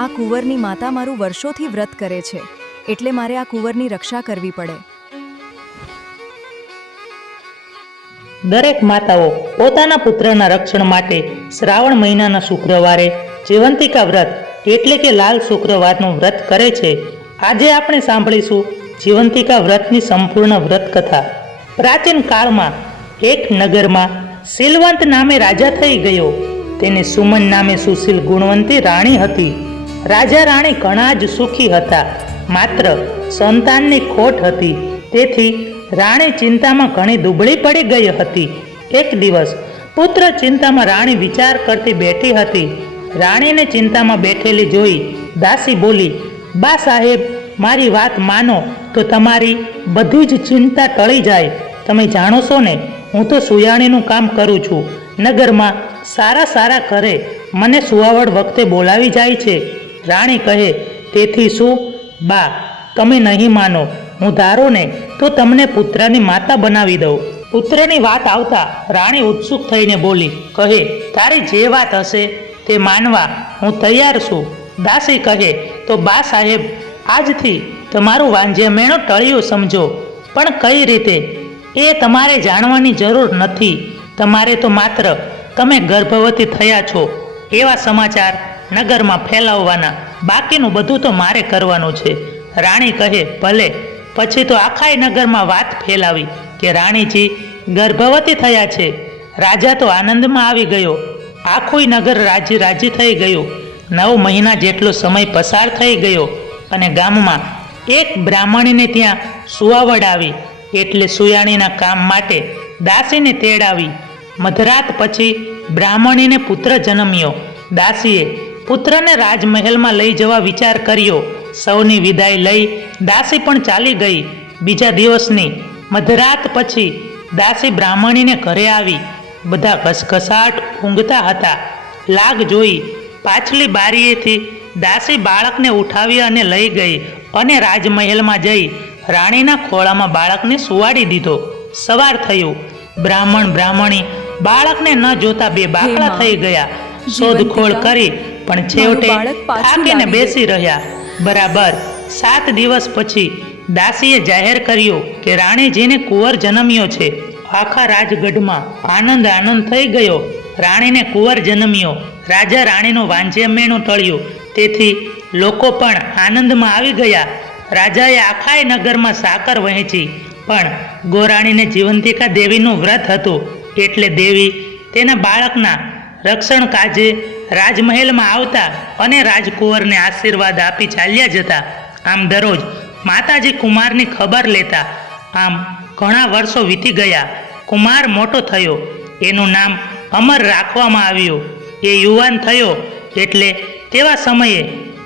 આ કુંવરની માતા મારું વર્ષોથી વ્રત કરે છે, એટલે મારે આ કુંવરની રક્ષા કરવી પડે. દરેક માતાઓ પોતાના પુત્રના રક્ષણ માટે શ્રાવણ મહિનાના શુક્રવારે જીવંતિકા વ્રત એટલે કે લાલ શુક્રવારનું વ્રત કરે છે. આજે આપણે સાંભળીશું જીવંતિકા વ્રતની સંપૂર્ણ વ્રત કથા. પ્રાચીન કાળમાં એક નગરમાં શીલવંત નામે રાજા થઈ ગયો. તેને સુમન નામે સુશીલ ગુણવંતી રાણી હતી. રાજા રાણી ઘણા જ સુખી હતા, માત્ર સંતાનની ખોટ હતી. તેથી રાણી ચિંતામાં ઘણી દુબળી પડી ગઈ હતી. એક દિવસ પુત્ર ચિંતામાં રાણી વિચાર કરતી બેઠી હતી. રાણીને ચિંતામાં બેઠેલી જોઈ દાસી બોલી, બા સાહેબ, મારી વાત માનો તો તમારી બધી જ ચિંતા ટળી જાય. તમે જાણો છો ને, હું તો સુયાણીનું કામ કરું છું. નગરમાં સારા સારા ઘરે મને સુવાવડ વખતે બોલાવી જાય છે. રાણી કહે, તેથી શું બા, તમે નહીં માનો, હું ધારો ને તો તમને પુત્રની માતા બનાવી દઉં. પુત્રની વાત આવતા રાણી ઉત્સુક થઈને બોલી, કહે, તારી જે વાત હશે તે માનવા હું તૈયાર છું. દાસી કહે, તો બા સાહેબ, આજથી તમારું વાંજ્યા મેણું ટળ્યું સમજો. પણ કઈ રીતે એ તમારે જાણવાની જરૂર નથી. તમારે તો માત્ર તમે ગર્ભવતી થયા છો એવા સમાચાર નગરમાં ફેલાવવાના, બાકીનું બધું તો મારે કરવાનું છે. રાણી કહે, ભલે. પછી તો આખાય નગરમાં વાત ફેલાવી કે રાણીજી ગર્ભવતી થયા છે. રાજા તો આનંદમાં આવી ગયો. આખું નગર રાજી રાજી થઈ ગયું. 9 મહિના જેટલો સમય પસાર થઈ ગયો અને ગામમાં એક બ્રાહ્મણીને ત્યાં સુવાવડ આવી, એટલે સુયાણીના કામ માટે દાસીને તેડાવી. મધરાત પછી બ્રાહ્મણીને પુત્ર જન્મ્યો. દાસીએ પુત્રને રાજમહેલમાં લઈ જવા વિચાર કર્યો. સૌની વિદાય લઈ દાસી પણ ચાલી ગઈ. બીજા દિવસની મધરાત પછી દાસી બ્રાહ્મણીને ઘરે આવી. બધા ઘસઘસાટ ઊંઘતા હતા. લાગ જોઈ પાછલી બારીએથી દાસી બાળકને ઉઠાવી અને લઈ ગઈ અને રાજમહેલમાં જઈ રાણીના ખોળામાં બાળકને સુવાડી દીધો. સવાર થયું. બ્રાહ્મણી બાળકને ન જોતા બે બાકડા થઈ ગયા. શોધખોળ કરી પણ છેવટે થાકીને બેસી રહ્યા. બરાબર 7 દિવસ પછી દાસીએ જાહેર કર્યું કે રાણીજીને કુંવર જન્મ્યો છે. આખા રાજગઢમાં આનંદ થઈ ગયો. રાણીને કુંવર જન્મ્યો. રાજા રાણીનું વાંજ્યા મેણું ટળ્યું, તેથી લોકો પણ આનંદમાં આવી ગયા. રાજાએ આખાય નગરમાં સાકર વહેંચી, પણ ગોરાણીને જીવંતિકા દેવીનું વ્રત હતું, એટલે દેવી તેના બાળકના રક્ષણ કાજે રાજમહેલમાં આવતા અને રાજકુંવરને આશીર્વાદ આપી ચાલ્યા જતા. આમ દરરોજ માતાજી કુમારની ખબર લેતા. આમ ઘણા વર્ષો વીતી ગયા. કુમાર મોટો થયો. એનું નામ અમર રાખવામાં આવ્યું. એ યુવાન થયો એટલે તેવા સમયે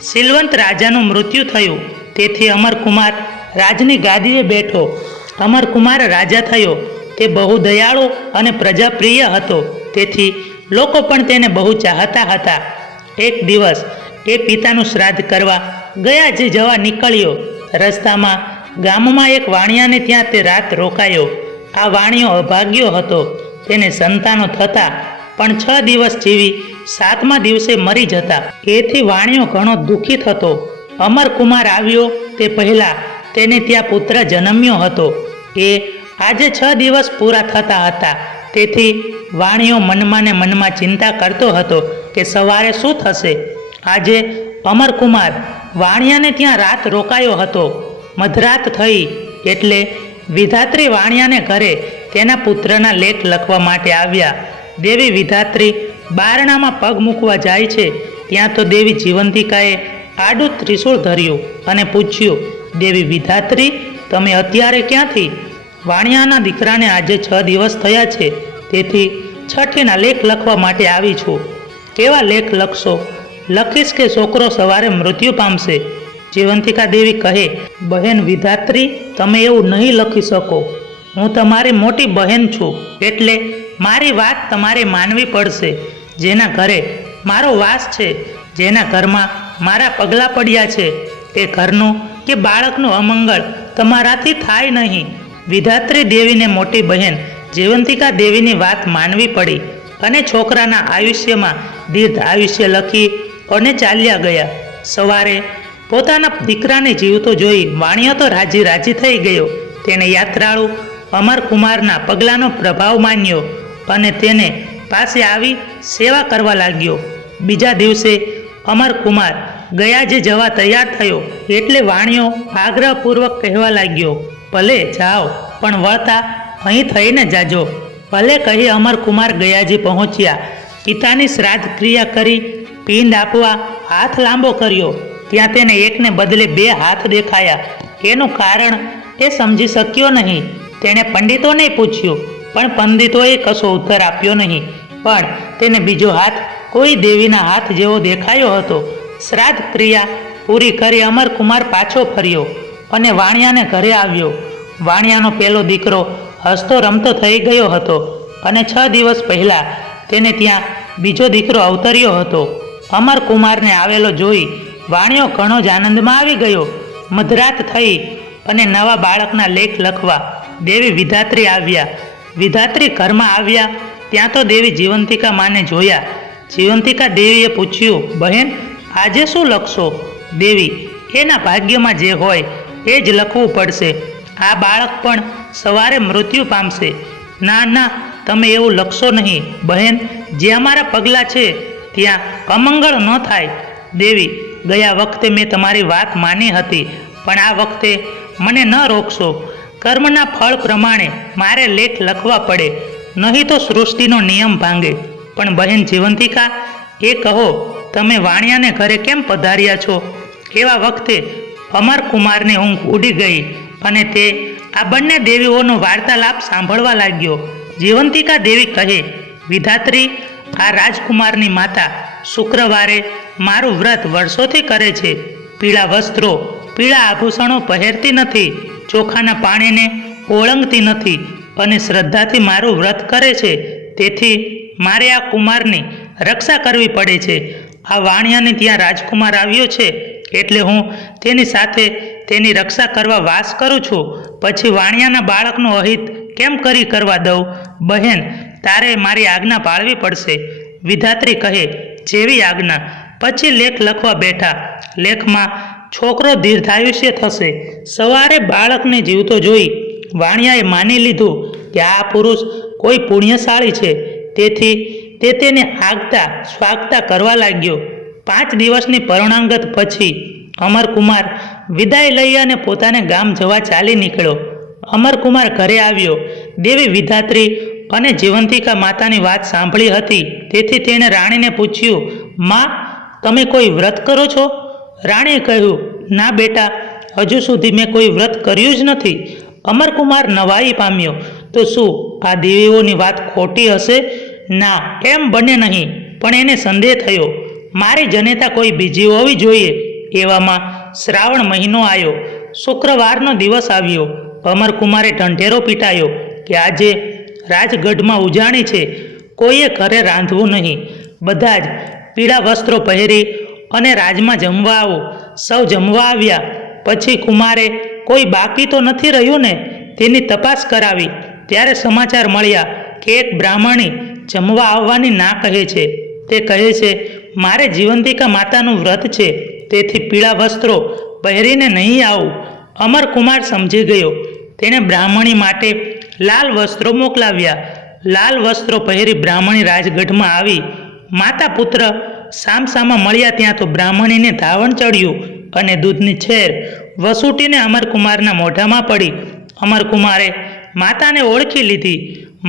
શીલવંત રાજાનું મૃત્યુ થયું. તેથી અમરકુમાર રાજની ગાદીએ બેઠો. અમરકુમાર રાજા થયો. તે બહુ દયાળુ અને પ્રજાપ્રિય હતો, તેથી લોકો પણ તેને બહુ ચાહતા હતા. એક દિવસ એ પિતાનું શ્રાદ્ધ કરવા ગયાજી જવા નીકળ્યો. રસ્તામાં ગામમાં એક વાણિયાને ત્યાં તે રાત રોકાયો. આ વાણિયો અભાગ્યો હતો. તેને સંતાનો થતા પણ 6 દિવસ જીવી 7મા દિવસે મરી જતા. એથી વાણિયો ઘણો દુઃખી થતો. અમરકુમાર આવ્યો તે પહેલા તેને ત્યાં પુત્ર જન્મ્યો હતો. એ આજે 6 દિવસ પૂરા થતા હતા. તેથી વાણિયો મનમાં ને મનમાં ચિંતા કરતો હતો કે સવારે શું થશે. આજે અમરકુમાર વાણિયાને ત્યાં રાત રોકાયો હતો. મધરાત થઈ એટલે વિધાત્રી વાણિયાને ઘરે તેના પુત્રના લેખ લખવા માટે આવ્યા. દેવી વિધાત્રી બારણામાં પગ મૂકવા જાય છે, ત્યાં તો દેવી જીવંતિકાએ આડું ત્રિશૂળ ધર્યું અને પૂછ્યું, દેવી વિધાત્રી, તમે અત્યારે ક્યાંથી? વાણિયાના દીકરાને આજે 6 દિવસ થયા છે, તેથી છઠ્ઠીના લેખ લખવા માટે આવી છું. કેવા લેખ લખશો? લખીશ કે છોકરો સવારે મૃત્યુ પામશે? જીવંતિકા દેવી કહે, બહેન વિધાત્રી, તમે એવું નહીં લખી શકો. હું તમારી મોટી બહેન છું, એટલે મારી વાત તમારે માનવી પડશે. જેના ઘરે મારો વાસ છે, જેના ઘરમાં મારા પગલાં પડ્યા છે, તે ઘરનું કે બાળકનું અમંગળ તમારાથી થાય નહીં. વિધાત્રી દેવીને મોટી બહેન જીવંતિકા દેવીની વાત માનવી પડી અને છોકરાના આયુષ્યમાં દીર્ઘ આયુષ્ય લખી અને ચાલ્યા ગયા. સવારે પોતાના દીકરાને જીવતો જોઈ વાણિયો તો રાજી રાજી થઈ ગયો. તેણે યાત્રાળુ અમરકુમારના પગલાંનો પ્રભાવ માન્યો અને તેને પાસે આવી સેવા કરવા લાગ્યો. બીજા દિવસે અમરકુમાર ગયા જે જવા તૈયાર થયો એટલે વાણિયો આગ્રહપૂર્વક કહેવા લાગ્યો, ભલે જાઓ, પણ વળતા અહીં થઈને જાજો. ભલે કહી અમરકુમાર ગયાજી પહોંચ્યા. પિતાની શ્રાદ્ધ ક્રિયા કરી પિંડ આપવા હાથ લાંબો કર્યો. ત્યાં તેને એકને બદલે 2 હાથ દેખાયા. એનું કારણ એ સમજી શક્યો નહીં. તેણે પંડિતોને પૂછ્યું, પણ પંડિતોએ કશો ઉત્તર આપ્યો નહીં. પણ તેને બીજો હાથ કોઈ દેવીના હાથ જેવો દેખાયો હતો. શ્રાદ્ધ ક્રિયા પૂરી કરી અમરકુમાર પાછો ફર્યો અને વાણિયાને ઘરે આવ્યો. વાણિયાનો પહેલો દીકરો હસતો રમતો થઈ ગયો હતો અને 6 દિવસ પહેલાં તેને ત્યાં બીજો દીકરો અવતર્યો હતો. અમરકુમારને આવેલો જોઈ વાણિયો ઘણો જ આનંદમાં આવી ગયો. મધરાત થઈ અને નવા બાળકના લેખ લખવા દેવી વિધાત્રી આવ્યા. વિધાત્રી ઘરમાં આવ્યા ત્યાં તો દેવી જીવંતિકા માને જોયા. જીવંતિકા દેવીએ પૂછ્યું, બહેન, આજે શું લખશો? દેવી, એના ભાગ્યમાં જે હોય એ જ લખવું પડશે. આ બાળક પણ સવારે મૃત્યુ પામશે. ના ના, તમે એવું લખશો નહીં બહેન. જે અમારા પગલાં છે ત્યાં અમંગળ ન થાય. દેવી, ગયા વખતે મેં તમારી વાત માની હતી, પણ આ વખતે મને ન રોકશો. કર્મના ફળ પ્રમાણે મારે લેખ લખવા પડે, નહીં તો સૃષ્ટિનો નિયમ ભાંગે. પણ બહેન જીવંતિકા, એ કહો, તમે વાણિયાને ઘરે કેમ પધાર્યા છો? એવા વખતે અમરકુમારની ઊંઘ ઉડી ગઈ અને તે આ બંને દેવીઓનો વાર્તાલાપ સાંભળવા લાગ્યો. જીવંતિકા દેવી કહે, વિધાત્રી, આ રાજકુમારની માતા શુક્રવારે મારું વ્રત વર્ષોથી કરે છે. પીળા વસ્ત્રો, પીળા આભૂષણો પહેરતી નથી, ચોખાના પાણીને ઓળંગતી નથી અને શ્રદ્ધાથી મારું વ્રત કરે છે. તેથી મારે આ કુમારની રક્ષા કરવી પડે છે. આ વાણિયાને ત્યાં રાજકુમાર આવ્યો છે એટલે હું તેની સાથે તેની રક્ષા કરવા વાસ કરું છું. પછી વાણિયાના બાળકનું અહિત કેમ કરવા દઉં? બહેન, તારે મારી આજ્ઞા પાળવી પડશે. વિધાત્રી કહે, જેવી આજ્ઞા. પછી લેખ લખવા બેઠા. લેખમાં છોકરો દીર્ઘાયુષ્ય થશે. સવારે બાળકને જીવતો જોઈ વાણિયાએ માની લીધું કે આ પુરુષ કોઈ પુણ્યશાળી છે. તેથી તે તેને આગતા સ્વાગતા કરવા લાગ્યો. 5 દિવસની પરણાંગત પછી અમરકુમાર વિદાય લઈ અને પોતાને ગામ જવા ચાલી નીકળ્યો. અમરકુમાર ઘરે આવ્યો. દેવી વિધાત્રી અને જીવંતિકા માતાની વાત સાંભળી હતી. તેથી તેણે રાણીને પૂછ્યું, માં, તમે કોઈ વ્રત કરો છો? રાણીએ કહ્યું, ના બેટા, હજુ સુધી મેં કોઈ વ્રત કર્યું જ નથી. અમરકુમાર નવાઈ પામ્યો. તો શું આ દેવીઓની વાત ખોટી હશે? ના, એમ બને નહીં. પણ એને સંદેહ થયો, મારી જનેતા કોઈ બીજી હોવી જોઈએ. એવામાં શ્રાવણ મહિનો આવ્યો. શુક્રવારનો દિવસ આવ્યો. અમરકુમારે ઢંઢેરો પીટાયો કે આજે રાજગઢમાં ઉજાણી છે, કોઈએ ઘરે રાંધવું નહીં. બધા જ પીળા વસ્ત્રો પહેરી અને રાજમાં જમવા આવો. સૌ જમવા આવ્યા. પછી કુમારે કોઈ બાકી તો નથી રહ્યું ને? તેની તપાસ કરાવી ત્યારે સમાચાર મળ્યા કે એક બ્રાહ્મણી જમવા આવવાની ના કહે છે. તે કહે છે, મારે જીવંતિકા માતાનું વ્રત છે, તેથી પીળા વસ્ત્રો પહેરીને નહીં આવું. અમરકુમાર સમજી ગયો. તેણે બ્રાહ્મણી માટે લાલ વસ્ત્રો મોકલાવ્યા. લાલ વસ્ત્રો પહેરી બ્રાહ્મણી રાજગઢમાં આવી. માતા પુત્ર સામસામા મળ્યા ત્યાં તો બ્રાહ્મણીને ધાવણ ચડ્યું અને દૂધની છેર વસૂટીને અમરકુમારના મોઢામાં પડી. અમરકુમારે માતાને ઓળખી લીધી.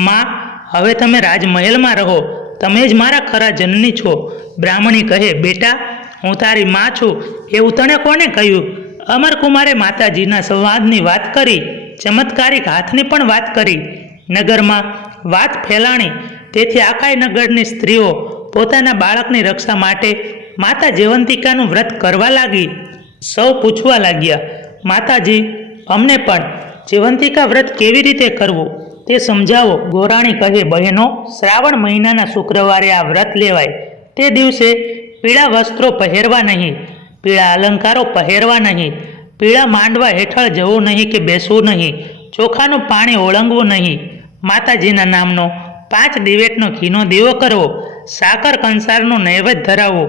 માં, હવે તમે રાજમહેલમાં રહો. તમે જ મારા ખરા જનની છો. બ્રાહ્મણી કહે, બેટા, હું તારી માં છું એવું તને કોને કહ્યું? અમરકુમારે માતાજીના સંવાદની વાત કરી. ચમત્કારિક હાથની પણ વાત કરી. નગરમાં વાત ફેલાણી. તેથી આખાય નગરની સ્ત્રીઓ પોતાના બાળકની રક્ષા માટે માતા જીવંતિકાનું વ્રત કરવા લાગી. સૌ પૂછવા લાગ્યા, માતાજી, અમને પણ જીવંતિકા વ્રત કેવી રીતે કરવું તે સમજાવો. ગોરાણી કહે, બહેનો, શ્રાવણ મહિનાના શુક્રવારે આ વ્રત લેવાય. તે દિવસે પીળા વસ્ત્રો પહેરવા નહીં, પીળા અલંકારો પહેરવા નહીં, પીળા માંડવા હેઠળ જવું નહીં કે બેસવું નહીં, ચોખાનું પાણી ઓળંગવું નહીં, માતાજીના નામનો 5 દિવેટનો ઘીનો દીવો કરવો, સાકર કંસારનો નૈવેદ્ય ધરાવવો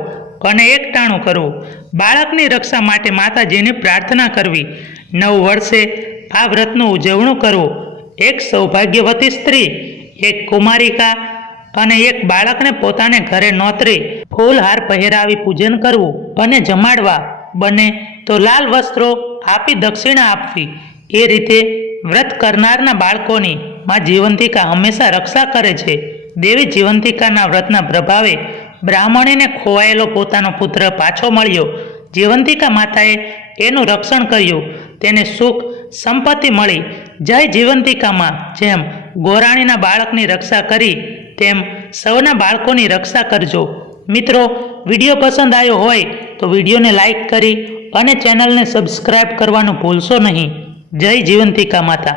અને એકટાણું કરવું. બાળકની રક્ષા માટે માતાજીને પ્રાર્થના કરવી. 9 વર્ષે આ વ્રતનું ઉજવણું કરવું. એક સૌભાગ્યવતી સ્ત્રી, એક કુમારિકા અને એક બાળકને પોતાને ઘરે નોતરી ફૂલહાર પહેરાવી પૂજન કરવું અને જમાડવા. બને તો લાલ વસ્ત્રો આપી દક્ષિણા આપવી. એ રીતે વ્રત કરનારના બાળકોની માં જીવંતિકા હંમેશા રક્ષા કરે છે. દેવી જીવંતિકાના વ્રતના પ્રભાવે બ્રાહ્મણીને ખોવાયેલો પોતાનો પુત્ર પાછો મળ્યો. જીવંતિકા માતાએ એનું રક્ષણ કર્યું. તેને સુખ સંપત્તિ મળી. જય જીવંતિકામાં જેમ ગોરાણીના બાળકની રક્ષા કરી તેમ સૌના બાળકોની રક્ષા કરજો. મિત્રો, વિડીયો પસંદ આવ્યો હોય તો વિડીયોને લાઈક કરી અને ચેનલને સબસ્ક્રાઈબ કરવાનું ભૂલશો નહીં. જય જીવંતિકા માતા.